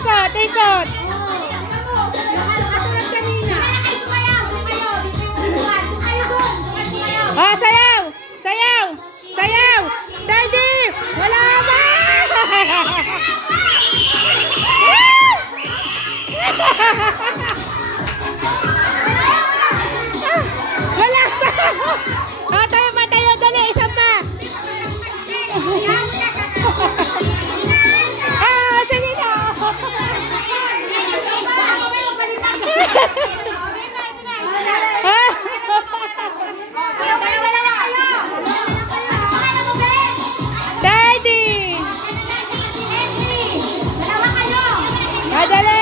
ikot, ikot. Oh, sayaw! Sayaw! Sayaw! Daddy! Wala ba? Wala pa! Oh, tayo pa, tayo. Dali, isa pa. Ah, sige na. Daddy! Madali!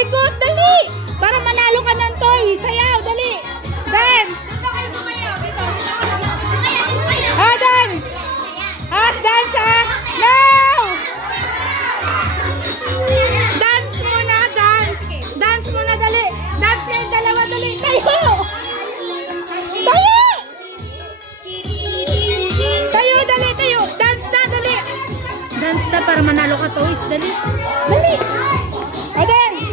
Ikot, dali! Para manalo ka ng toy. Sayaw, dali! Dance! Ah, dance! Ah, dance ah! No! Dance muna, dance! Dance muna, dali! Dance yung dalawa, dali! Tayo! Tayo! Tayo, dali, tayo! Dance na, dali! Dance na para manalo ka toys, dali! Dali! Ah, dance!